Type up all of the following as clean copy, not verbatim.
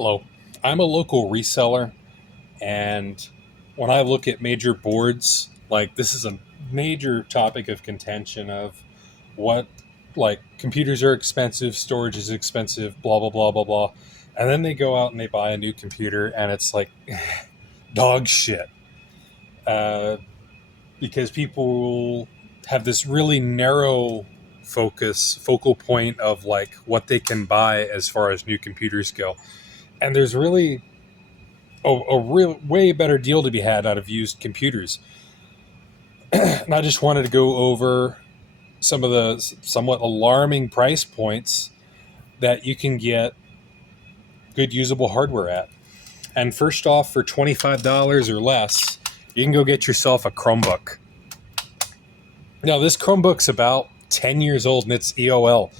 Hello. I'm a local reseller, and when I look at major boards, like this is a major topic of contention of what, like, computers are expensive, storage is expensive, blah, blah, blah, blah, blah. And then they go out and they buy a new computer, and it's like dog shit. Uh, because people have this really narrow focal point of like what they can buy as far as new computers go. And there's really a real way better deal to be had out of used computers. And I just wanted to go over some of the somewhat alarming price points that you can get good usable hardware at. And first off, for $25 or less, you can go get yourself a Chromebook. Now, this Chromebook's about 10 years old and it's EOL.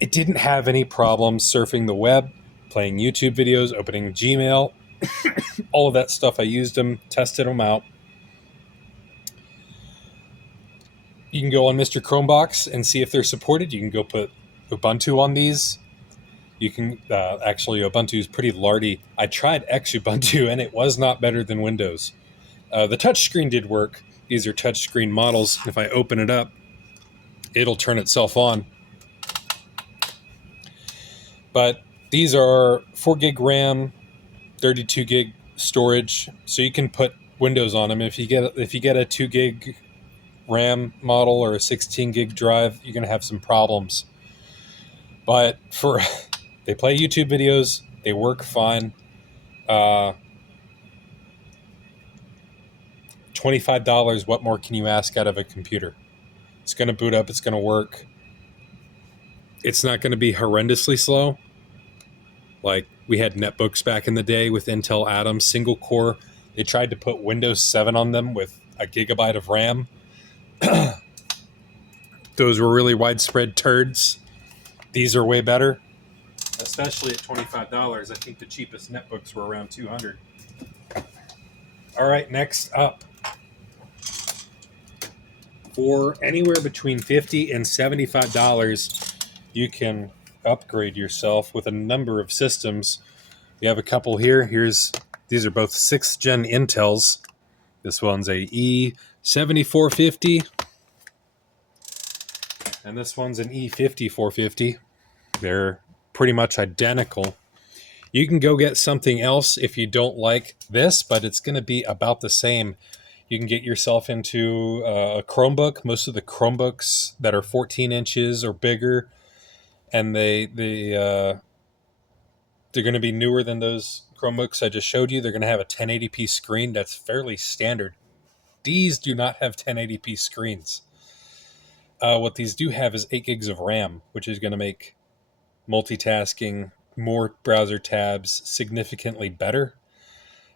It didn't have any problems surfing the web, playing YouTube videos, opening Gmail, all of that stuff. I used them, tested them out. You can go on Mr. Chromebox and see if they're supported. You can go put Ubuntu on these. You can actually, Ubuntu is pretty lardy. I tried Xubuntu and it was not better than Windows. The touchscreen did work. These are touchscreen models. If I open it up, it'll turn itself on. But these are 4 gig RAM, 32 gig storage, so you can put Windows on them. If you get a 2 gig RAM model or a 16 gig drive, you're going to have some problems. But they play YouTube videos, they work fine. $25, what more can you ask out of a computer? It's going to boot up, it's going to work. It's not going to be horrendously slow. Like we had netbooks back in the day with Intel Atom single core. They tried to put Windows 7 on them with a gigabyte of RAM. Those were really widespread turds. These are way better, especially at $25. I think the cheapest netbooks were around $200. All right, next up. For anywhere between $50 and $75, you can upgrade yourself with a number of systems. We have a couple here. These are both 6th gen Intels. This one's a E7450, and this one's an E5450. They're pretty much identical. You can go get something else if you don't like this, but it's going to be about the same. You can get yourself into a Chromebook. Most of the Chromebooks that are 14 inches or bigger, and they're going to be newer than those Chromebooks I just showed you. They're going to have a 1080p screen. That's fairly standard. These do not have 1080p screens. What these do have is 8 gigs of RAM, which is going to make multitasking, more browser tabs significantly better.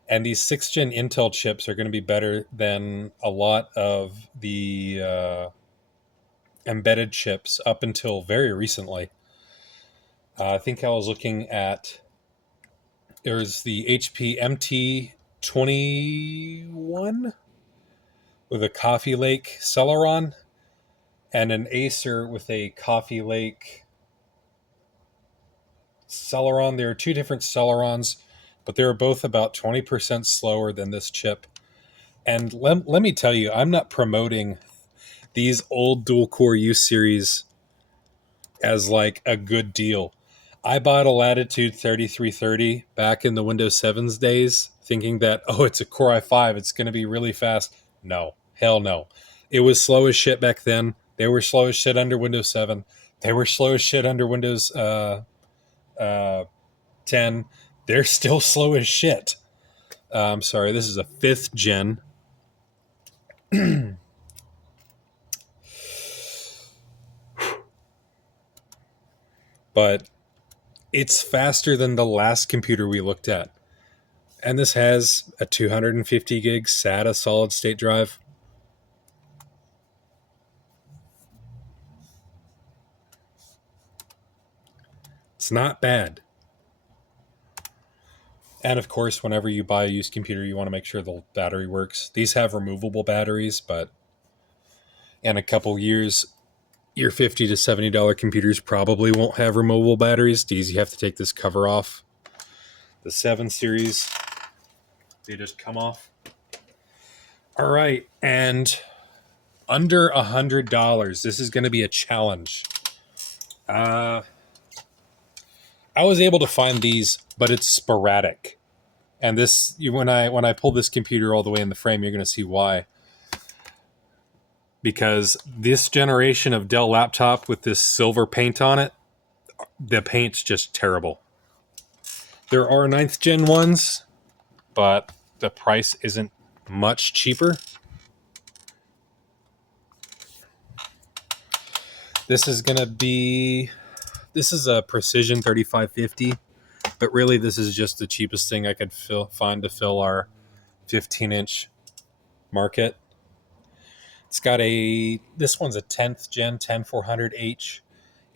And these 6th gen Intel chips are going to be better than a lot of the embedded chips up until very recently. I think I was looking at, there's the HP MT21 with a Coffee Lake Celeron and an Acer with a Coffee Lake Celeron. There are two different Celerons, but they're both about 20% slower than this chip. And let me tell you, I'm not promoting these old dual-core U series as like a good deal. I bought a Latitude 3330 back in the Windows 7's days, thinking that, oh, it's a Core i5, it's going to be really fast. No, hell no. It was slow as shit back then. They were slow as shit under Windows 7. They were slow as shit under Windows 10. They're still slow as shit. I'm sorry, this is a 5th gen. But it's faster than the last computer we looked at. And this has a 250 gig SATA solid state drive. It's not bad. And of course, whenever you buy a used computer, you want to make sure the battery works. These have removable batteries, but in a couple years, your $50 to $70 computers probably won't have removable batteries. These, you have to take this cover off. the 7 series. They just come off. All right, and under $100. This is going to be a challenge. I was able to find these, but it's sporadic. And this, when I pull this computer all the way in the frame, you're going to see why. Because this generation of Dell laptop with this silver paint on it, the paint's just terrible. There are 9th gen ones, but the price isn't much cheaper. This is a Precision 3550, but really this is just the cheapest thing I could find to fill our 15-inch market. It's got this one's a 10th gen 10400H,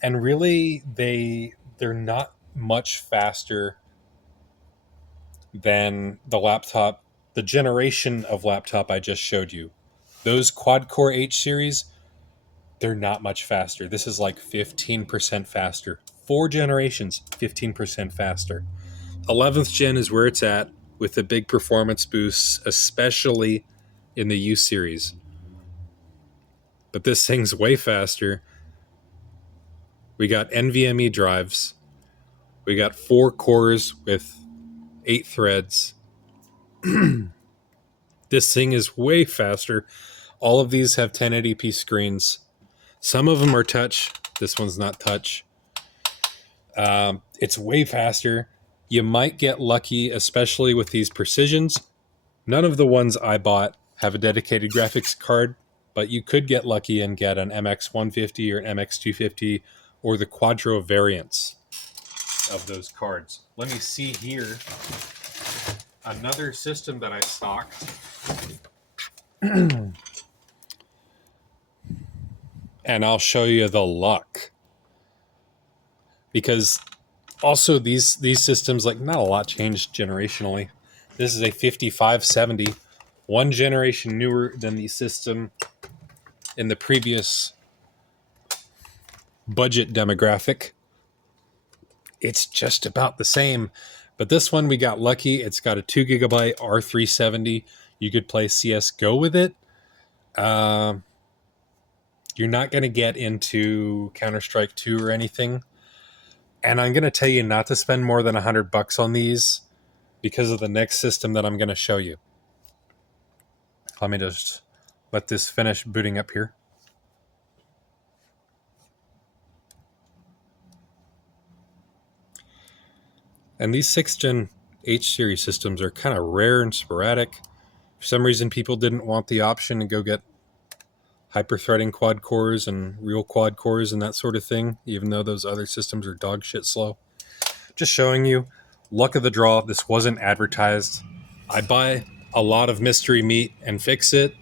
and really they're not much faster than the generation of laptop I just showed you. Those quad-core H series, they're not much faster. This is like 15% faster. 4 generations, 15% faster. 11th gen is where it's at with the big performance boosts, especially in the U series. But this thing's way faster. We got NVMe drives. We got 4 cores with 8 threads. This thing is way faster. All of these have 1080p screens. Some of them are touch. This one's not touch. It's way faster. You might get lucky, especially with these Precisions. None of the ones I bought have a dedicated graphics card, but you could get lucky and get an MX150 or an MX250 or the Quadro variants of those cards. Let me see here. Another system that I stocked. And I'll show you the luck. Because also these systems, like, not a lot changed generationally. This is a 5570, 1 generation newer than the system in the previous budget demographic. It's just about the same. But this one, we got lucky. It's got a 2 gigabyte R370. You could play CSGO with it. You're not going to get into Counter-Strike 2 or anything. And I'm going to tell you not to spend more than $100 on these because of the next system that I'm going to show you. Let me just let this finish booting up here. And these 6th gen H series systems are kind of rare and sporadic. For some reason, people didn't want the option to go get hyper-threading quad cores and real quad cores and that sort of thing, even though those other systems are dog shit slow. Just showing you, luck of the draw. This wasn't advertised. I buy a lot of mystery meat and fix it,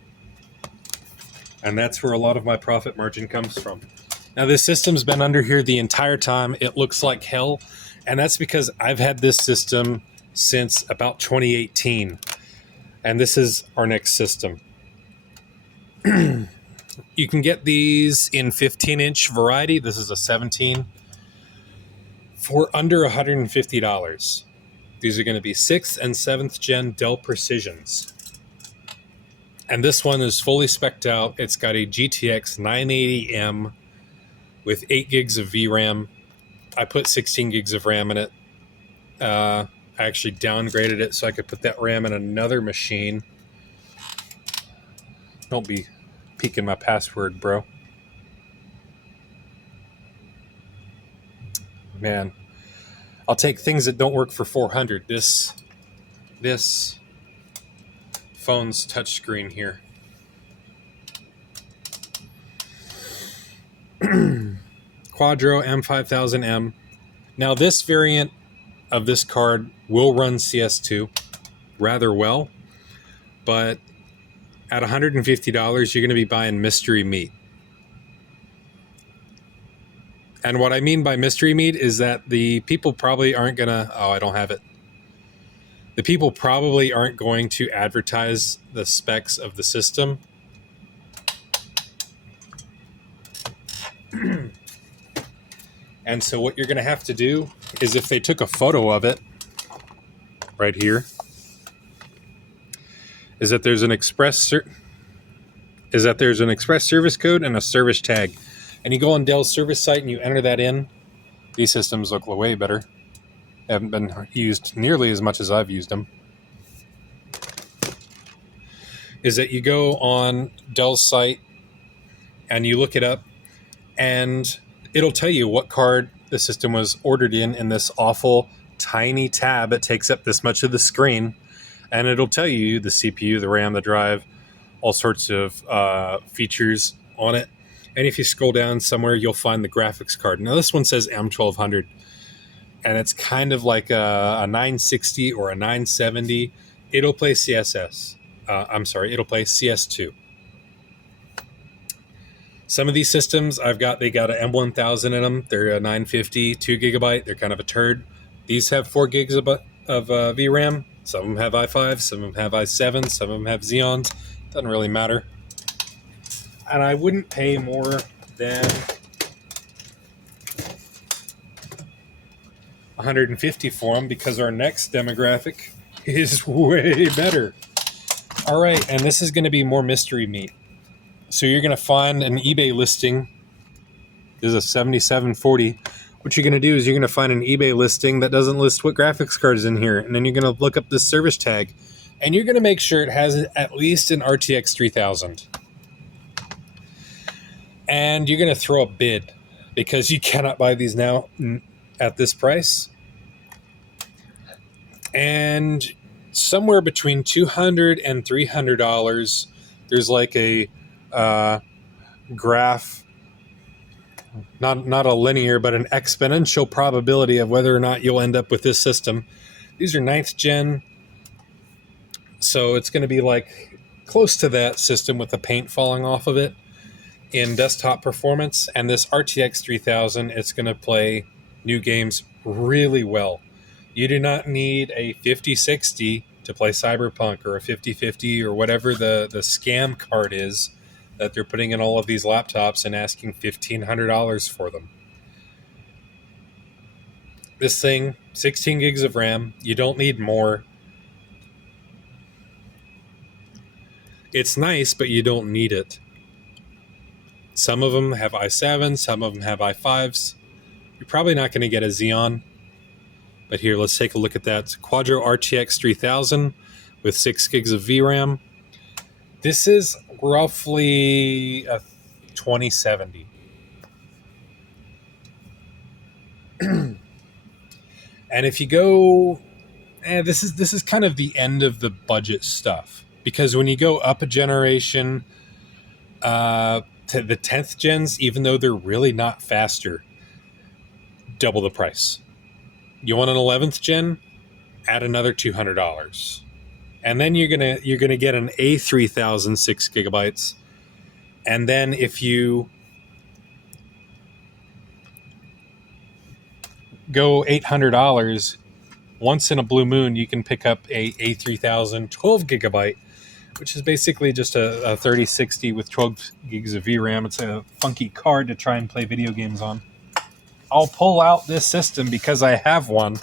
and that's where a lot of my profit margin comes from. Now, this system's been under here the entire time. It looks like hell, and that's because I've had this system since about 2018, and this is our next system. You can get these in 15-inch variety. This is a 17 for under $150. These are going to be 6th and 7th gen Dell Precisions. And this one is fully spec'd out. It's got a GTX 980M with 8 gigs of VRAM. I put 16 gigs of RAM in it. I actually downgraded it so I could put that RAM in another machine. Don't be peeking my password, bro. Man, I'll take things that don't work for $400. This phone's touchscreen here. Quadro M5000M. Now, this variant of this card will run CS2 rather well, but at $150, you're going to be buying mystery meat. And what I mean by mystery meat is that the people probably aren't going to... Oh, I don't have it. The people probably aren't going to advertise the specs of the system. And so what you're going to have to do is, if they took a photo of it, right here is that there's an express service code and a service tag. And you go on Dell's service site and you enter that in. These systems look way better. They haven't been used nearly as much as I've used them. Is that you go on Dell's site and you look it up, and it'll tell you what card the system was ordered in this awful tiny tab. It takes up this much of the screen, and it'll tell you the CPU, the RAM, the drive, all sorts of features on it. And if you scroll down somewhere, you'll find the graphics card. Now this one says M1200, and it's kind of like a 960 or a 970. It'll play CSS. It'll play CS2. Some of these systems they got an M1000 in them. They're a 950, 2 gigabyte. They're kind of a turd. These have 4 gigs of VRAM. Some of them have i5, some of them have i7, some of them have Xeons. Doesn't really matter. And I wouldn't pay more than $150 for them because our next demographic is way better. All right, and this is going to be more mystery meat. So you're going to find an eBay listing. This is a 7740. What you're going to do is you're going to find an eBay listing that doesn't list what graphics card is in here. And then you're going to look up this service tag. And you're going to make sure it has at least an RTX 3000. And you're going to throw a bid because you cannot buy these now at this price. And somewhere between $200 and $300, there's like a graph, not a linear, but an exponential probability of whether or not you'll end up with this system. These are 9th gen, so it's going to be like close to that system with the paint falling off of it in desktop performance. And this RTX 3000, it's going to play new games really well. You do not need a 5060 to play Cyberpunk or a 5050 or whatever the scam card is that they're putting in all of these laptops and asking $1,500 for them. This thing, 16 gigs of RAM, you don't need more. It's nice, but you don't need it. Some of them have i7, some of them have i5s. You're probably not going to get a Xeon. But here, let's take a look at that. It's a Quadro RTX 3000 with 6 gigs of VRAM. This is roughly a 2070. And if you go, this is kind of the end of the budget stuff, because when you go up a generation to the 10th gens, even though they're really not faster, double the price. You want an 11th gen? Add another $200. And then you're gonna get an A3000 6 gigabytes. And then if you go $800, once in a blue moon, you can pick up a A3000 12 gigabyte, which is basically just a 3060 with 12 gigs of VRAM. It's a funky card to try and play video games on. I'll pull out this system because I have one.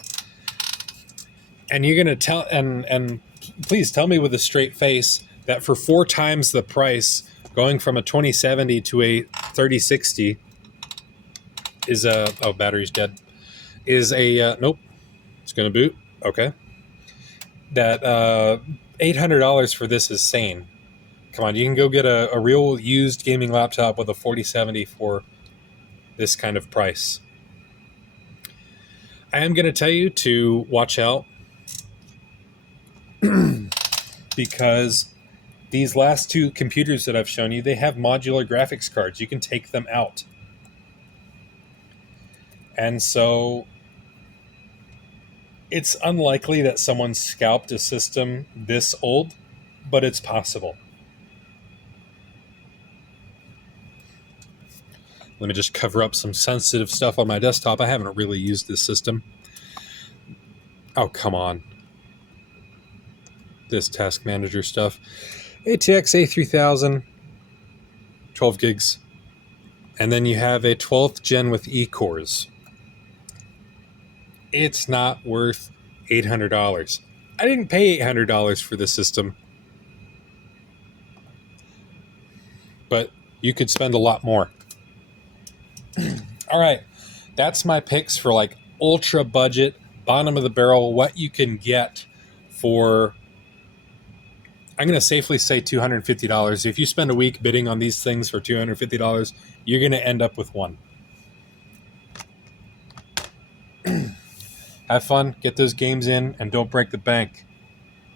And you're going to tell, and please tell me with a straight face that for 4 times the price, going from a 2070 to a 3060 is a, oh, battery's dead, is a, nope, it's going to boot. Okay. That $800 for this is sane. Come on, you can go get a real used gaming laptop with a 4070 for this kind of price. I am going to tell you to watch out because these last 2 computers that I've shown you, they have modular graphics cards. You can take them out. And so it's unlikely that someone scalped a system this old, but it's possible. Let me just cover up some sensitive stuff on my desktop. I haven't really used this system. Oh, come on. This task manager stuff. ATX A3000, 12 gigs. And then you have a 12th gen with E-cores. It's not worth $800. I didn't pay $800 for this system, but you could spend a lot more. All right, that's my picks for like ultra budget, bottom of the barrel, what you can get for, I'm going to safely say $250. If you spend a week bidding on these things for $250, you're going to end up with one. Have fun, get those games in, and don't break the bank.